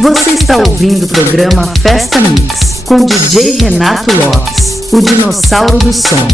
Você está ouvindo o programa Festa Mix, com DJ Renato Lopes, o dinossauro do som.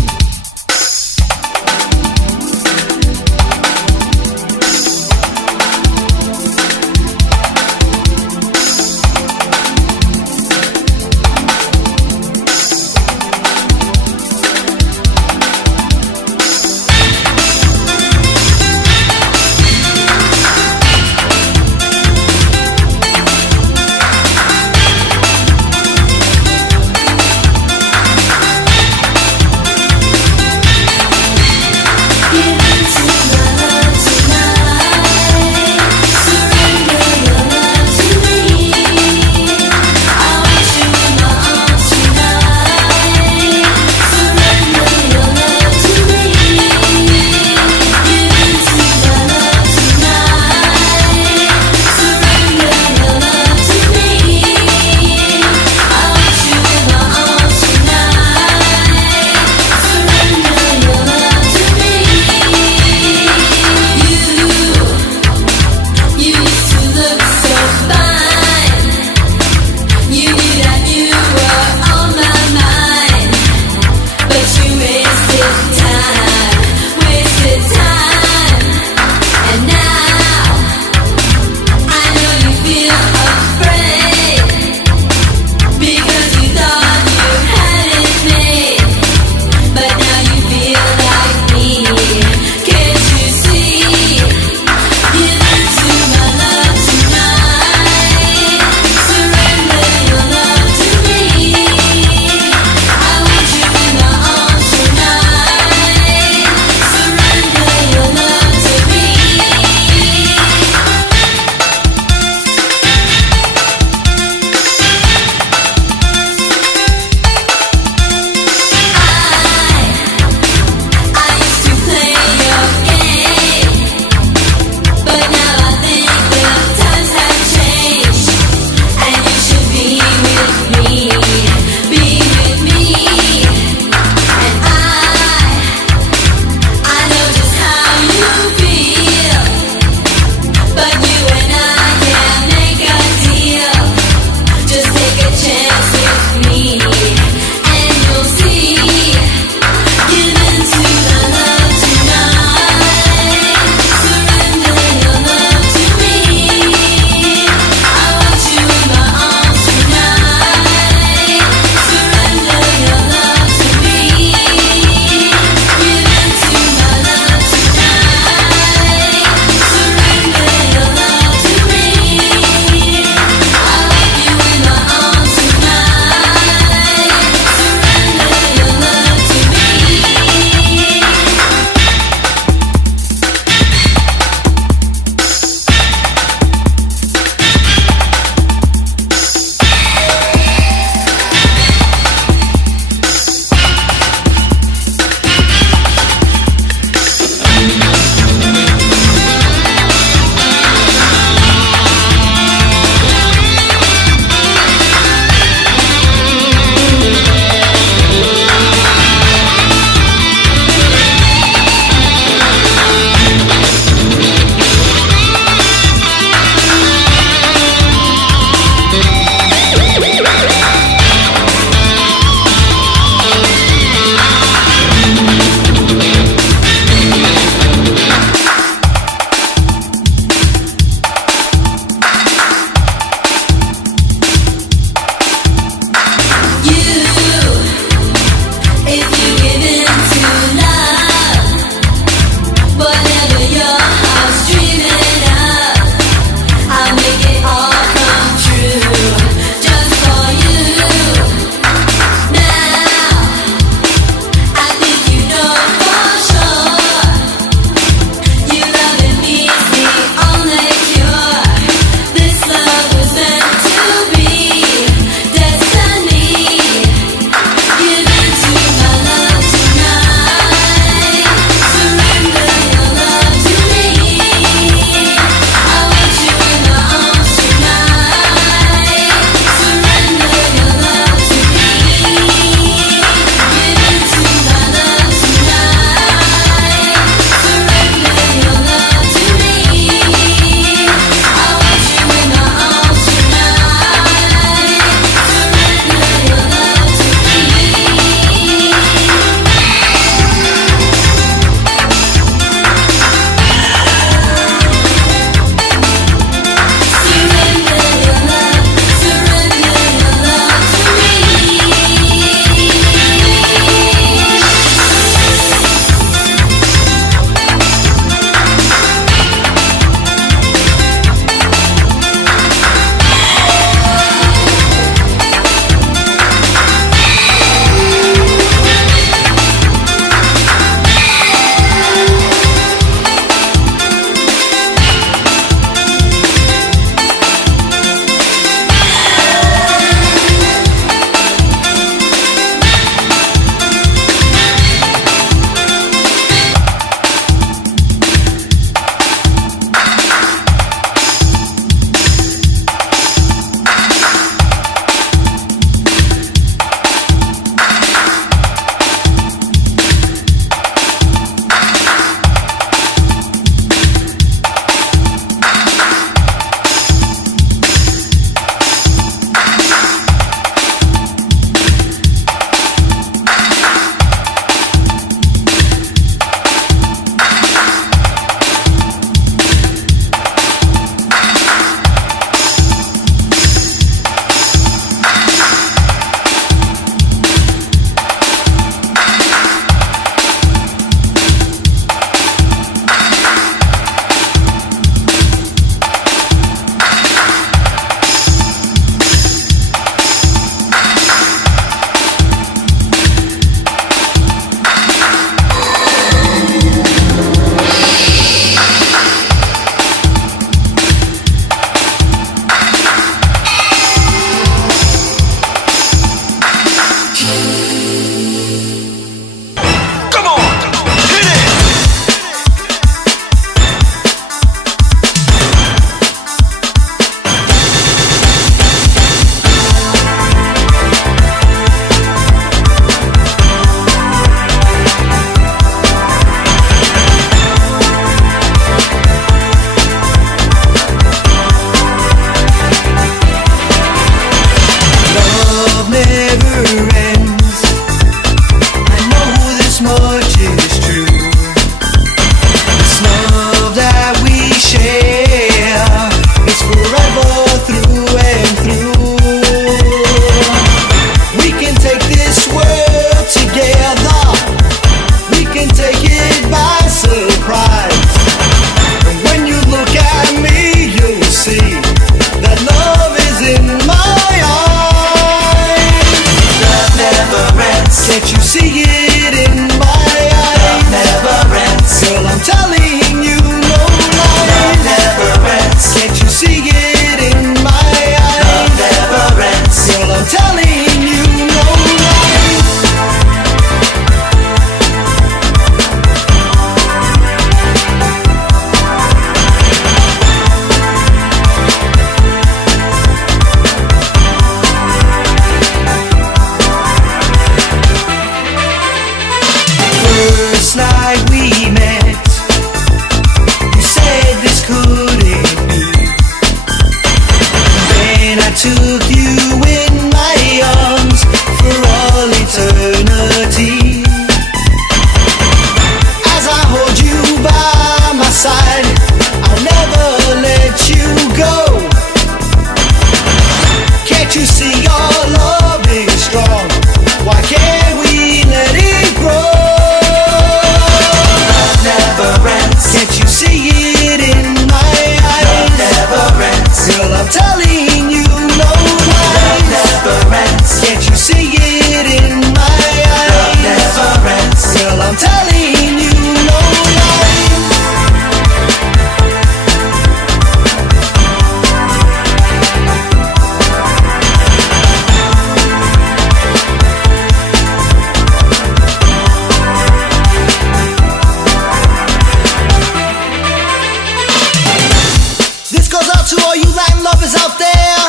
out to all you Latin lovers out there.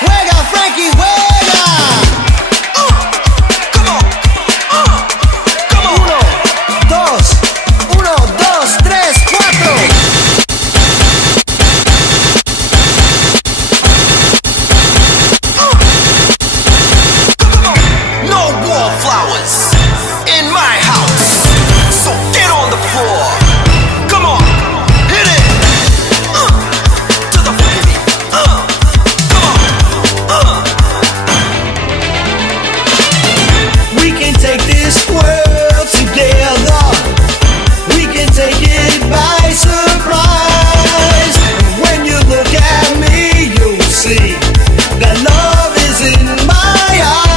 Juega, Frankie, juega. Come on. Come on. Uno, dos, tres, cuatro. No wallflowers in my house, so get on the floor. Come on, hit it. To the funky beat. Come on. We can take this world together. We can take it by surprise. When you look at me, you'll see that love is in my eyes.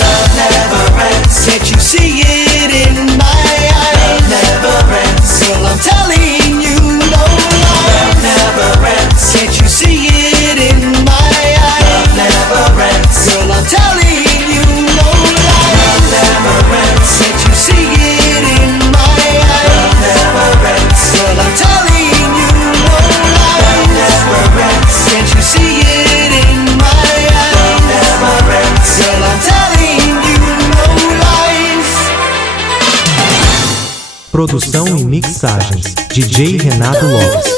Love never ends. Can't you see it in my eyes? Love never ends. Girl, I'm telling you no lies. Love never ends. Can't you see it in my eyes? Love never ends. Girl, I'm telling you no lies. Love never ends. Can't you see it in my eyes? Love never ends. Girl, I'm telling you no lies. Love never ends. Can't you see it in my eyes? Love never ends. Girl, I'm telling you no lies. Produção e mixagens DJ Renato Lopes.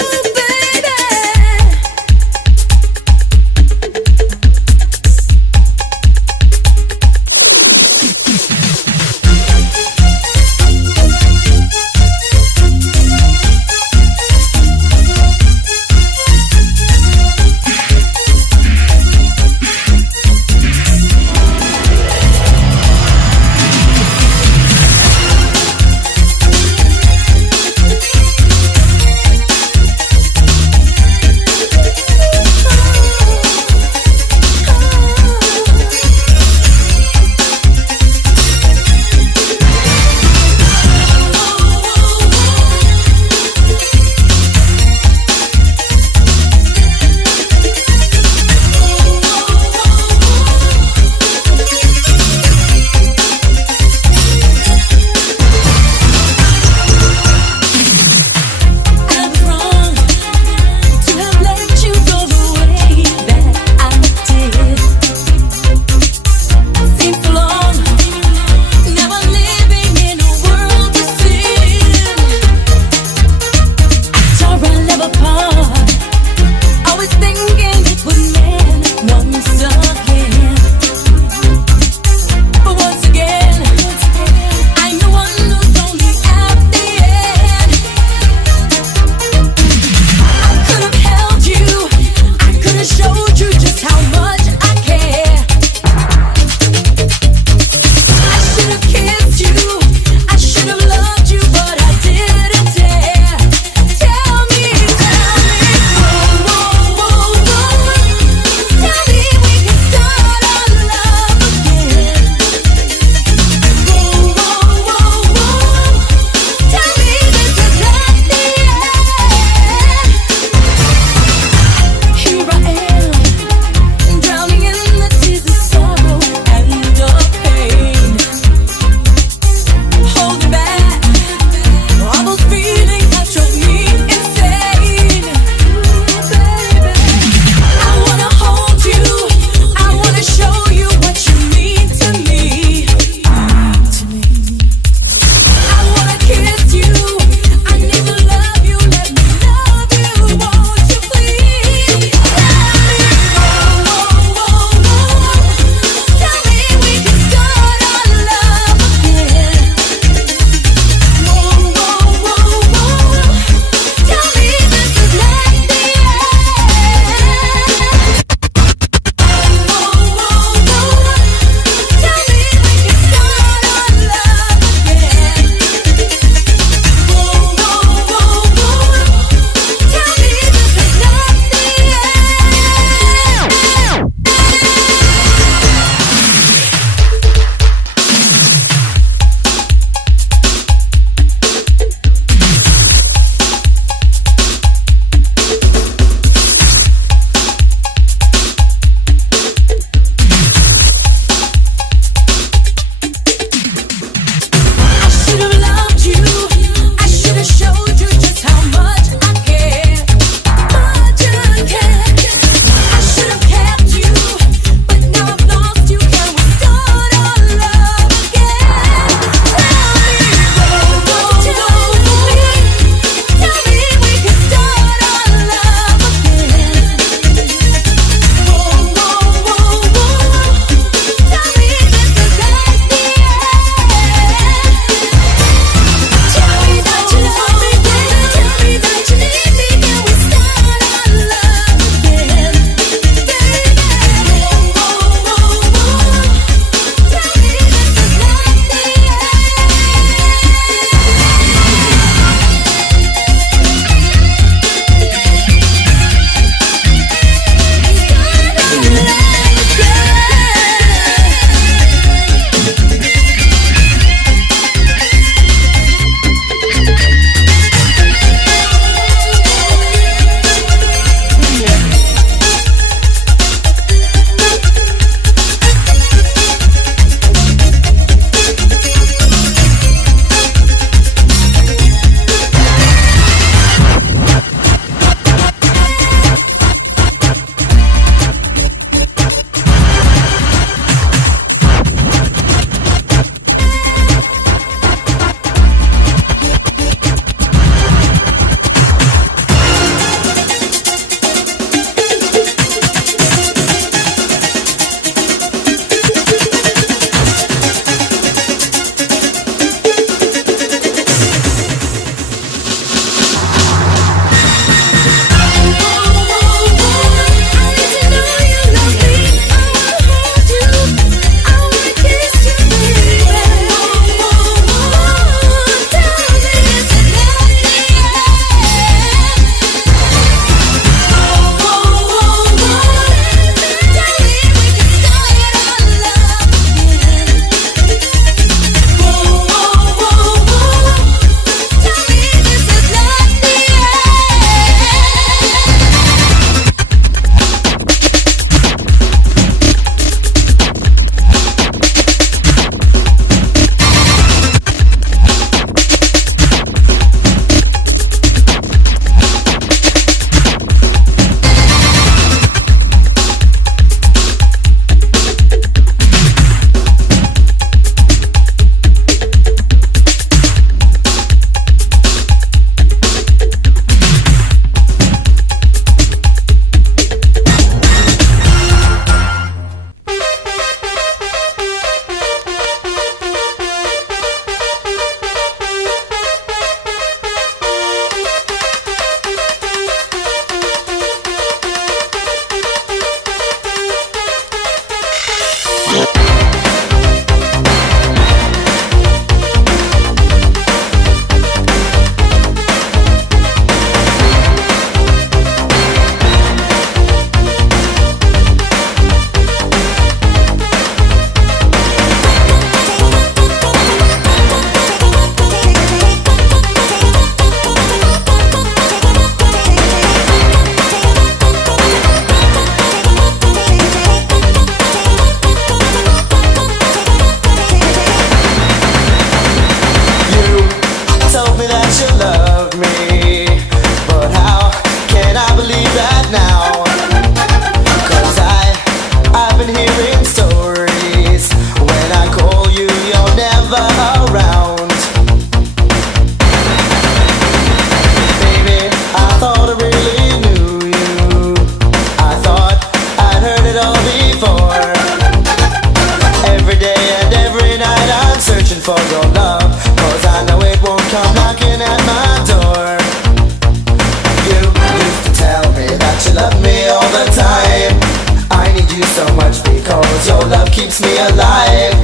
keeps me alive.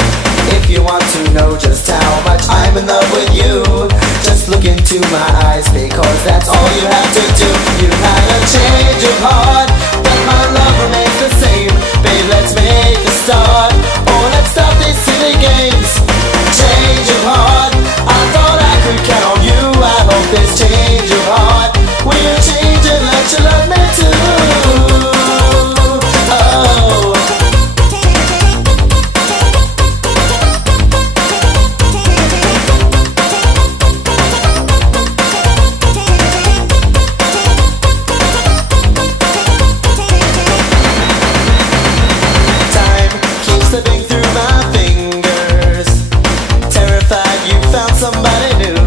If you want to know just how much I'm in love with you, just look into my eyes, because that's all you have to do. You had a change of heart, but my love remains the same. Babe, let's make a start. Oh, let's stop these silly games. Change of heart, I thought I could count on you. I hope this change of heart will change and let you love me too. Oh. Slipping through my fingers, terrified you found somebody new.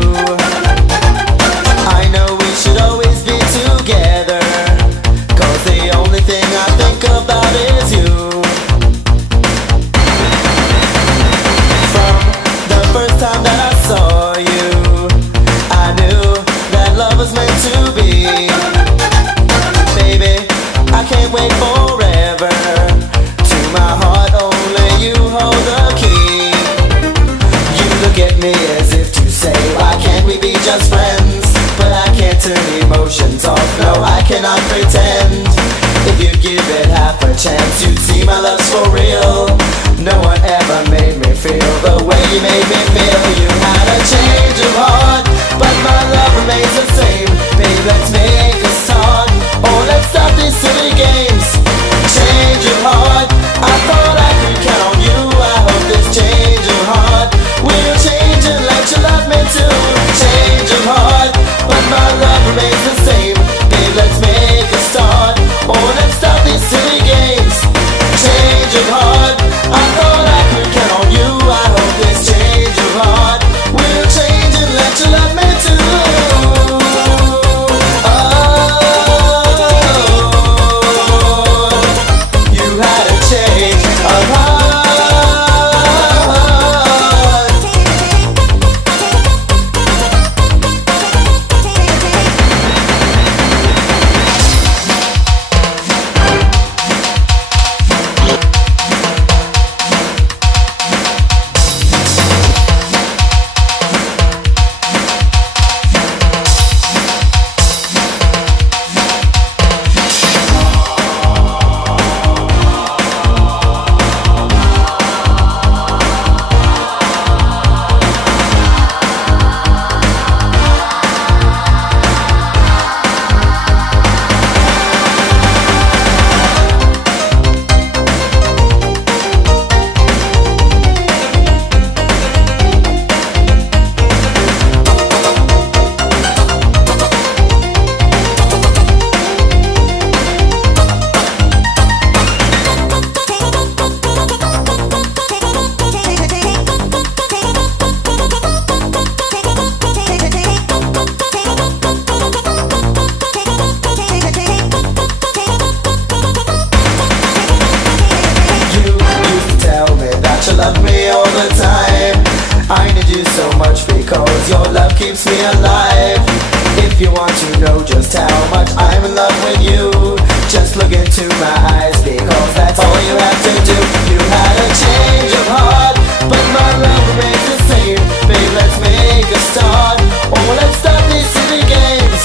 I know we should always be together, 'cause the only thing I think about is you. From the first time that I saw you, I knew that love was meant to be. Baby, I can't wait forever. To my heart only you hold the key. You look at me as if to say, why can't we be just friends? But I can't turn emotions off, no, I cannot pretend. If you give it half a chance, you'd see my love's for real. No one ever made me feel the way you made me feel. You had a change of heart, but my love remains the same. Babe, let's make a start. Oh, let's stop these silly games. Change of heart, I thought I could count on you. I hope this change of heart will change and let you love me too. Change of heart, but my love remains the same. Babe, let's make a start. Oh, let's stop these silly games. Change of heart, I thought I could count on you. I hope this change of heart will change and let you love me too. Love me all the time. I need you so much because your love keeps me alive. If you want to know just how much I'm in love with you, just look into my eyes, because that's all you have to do. You had a change of heart, but my love remains the same. Babe, let's make a start. Oh, let's stop these silly games.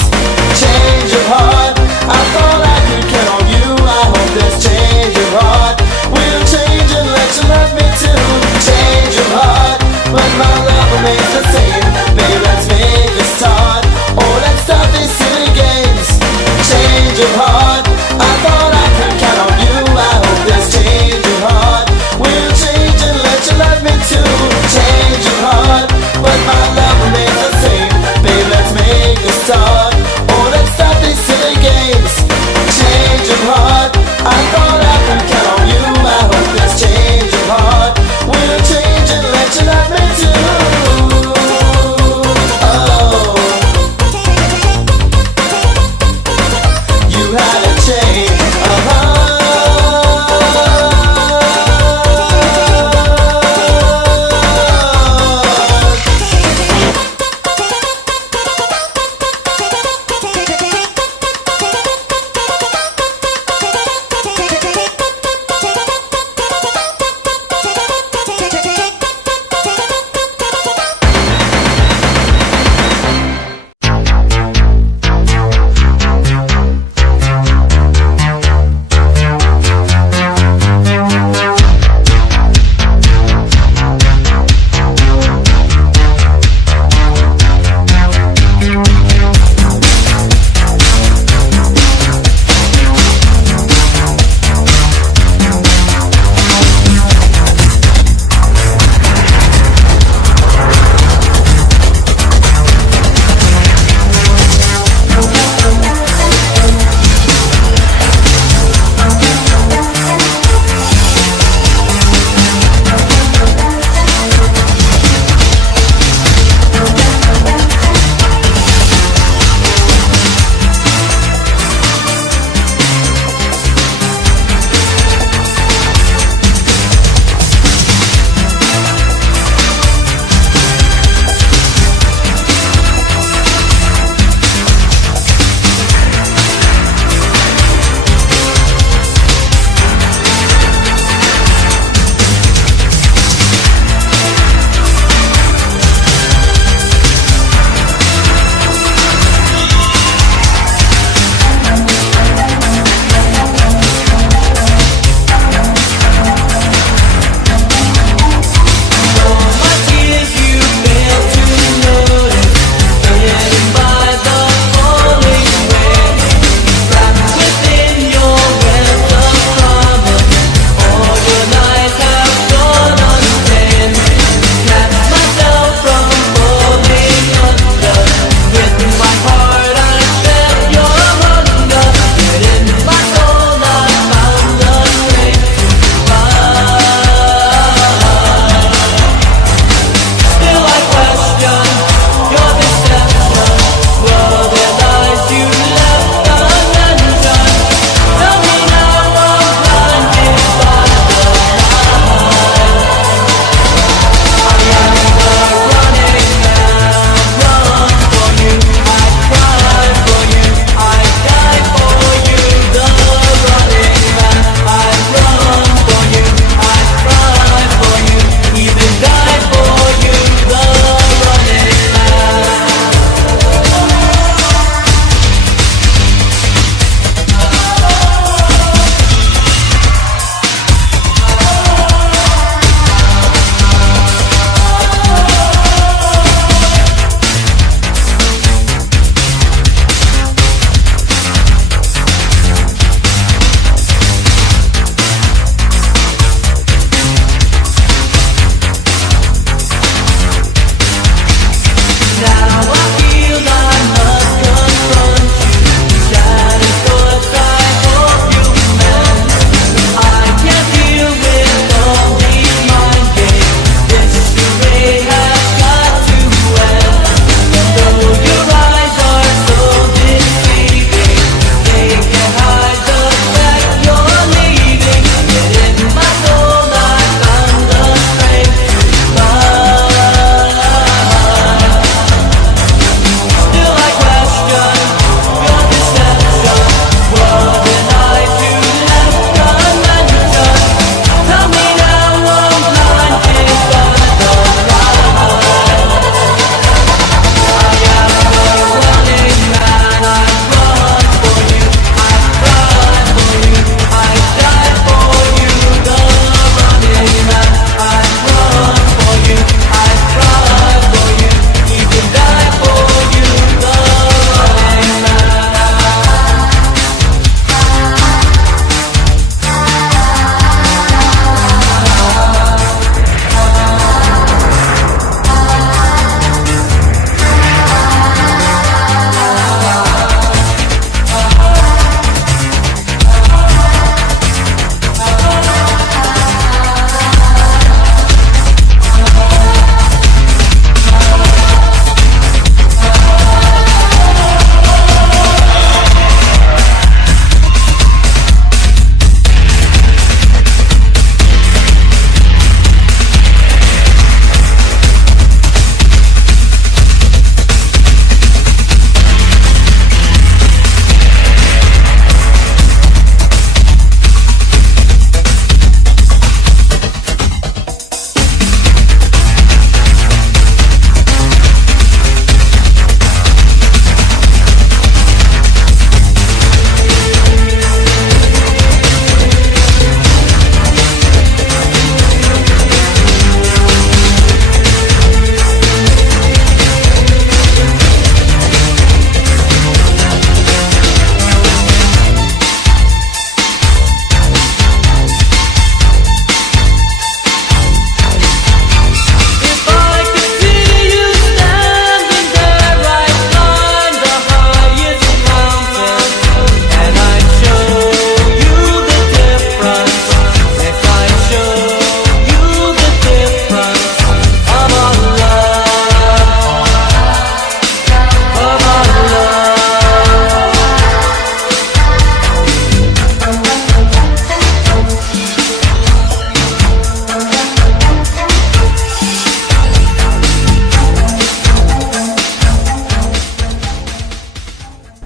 Change of heart, I thought I could count on you. I hope this change of heart will change and let you love me too. Change of heart, but my love remains the same. Baby, let's make a start. Oh, let's stop these silly games. Change of heart, I thought I could count on you. I hope this change of heart will change and let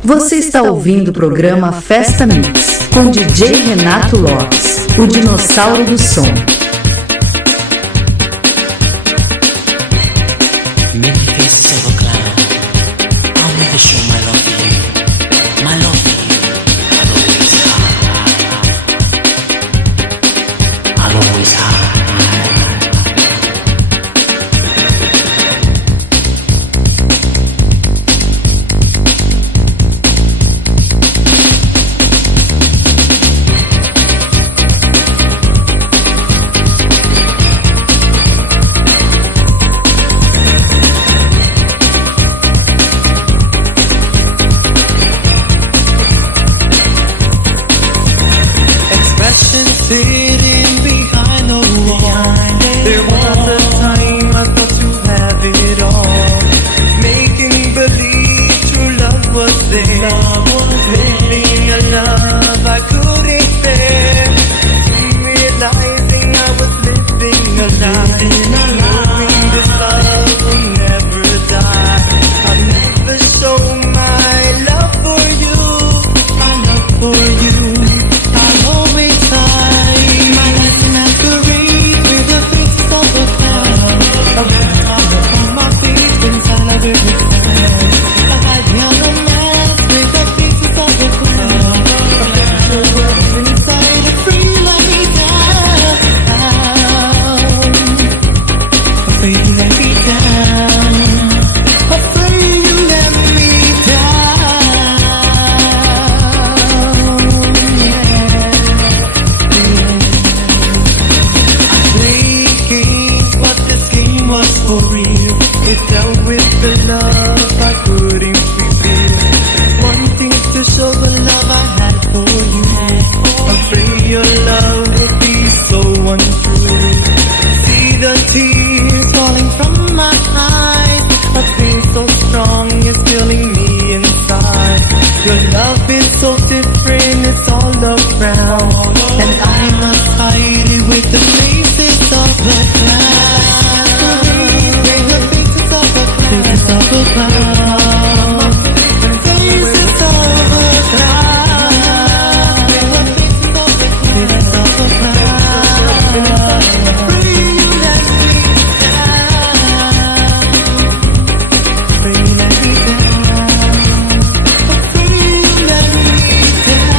Você está ouvindo o programa Festa Mix, com DJ Renato Lopes, o dinossauro do som. Many faces of a clown. I'll never show my love for you. My love for you. I'll always hide. Sitting behind the wall. There was a time I thought to have it all. Making believe true love was there. Living a love I couldn't bear. Realizing I was living a lie. Knowing this love will never die. I'll never show my love for you. My love for you. I'll always hide my life masquerade with the faces of a clown. On my face inside of every time. I hide behind the mask with the faces of a clown. The world inside a free let me down. Afraid you let me down. Afraid you let me down. But this game was for real. It dealt with the love I couldn't reveal. Wanting to show the love I had for you. Afraid your love would be so untrue. See the tears falling from my eyes. A pain so strong is killing me inside. Your love is so different, it's all around. And I must hide it with the faces of the clown. The faces of the clown. Faces of the clown. Faces of the clown. Faces of the clown. Free you let me down. Free you let me down. Free you let me down.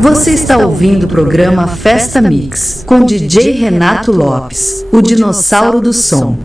Você está ouvindo o programa Festa Mix, com DJ Renato Lopes, o dinossauro do som.